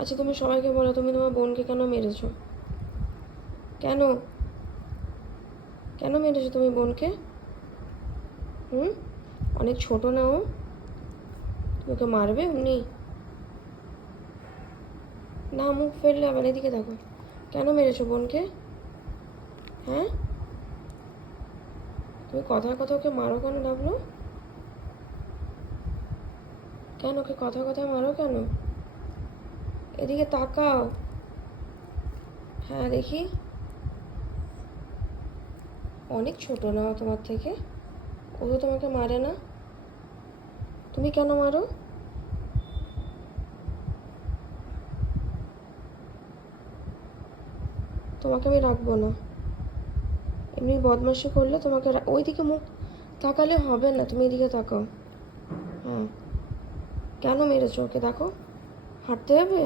আচ্ছা তুমি সবাইকে বলো, তুমি তোমার বোনকে কেন মেরেছো? কেন কেন মেরেছো তুমি বোনকে? হুম? অনেক ছোট না ও? তুমি ওকে মারবে এমনি? না, মুখ ফেললে আবার এদিকে দেখো। কেন মেরেছো বোনকে? হ্যাঁ, তুমি কথায় কথা ওকে মারো কেন ডাবলু? কেন ওকে কথায় কথায় মারো কেন? এদিকে তাকাও। হ্যাঁ দেখি। অনেক ছোট না ও তোমার থেকে? ও তো তোমাকে মারে না। তুমি কেন মারো? তোমাকে আমি রাখবো না। এমনি বদমাশি করলে তোমাকে ওইদিকে মুখ তাকালে হবে না, তুমি এদিকে তাকাও। হ্যাঁ, কেন মেরেছো ওকে দেখো? হাঁটতে হবে?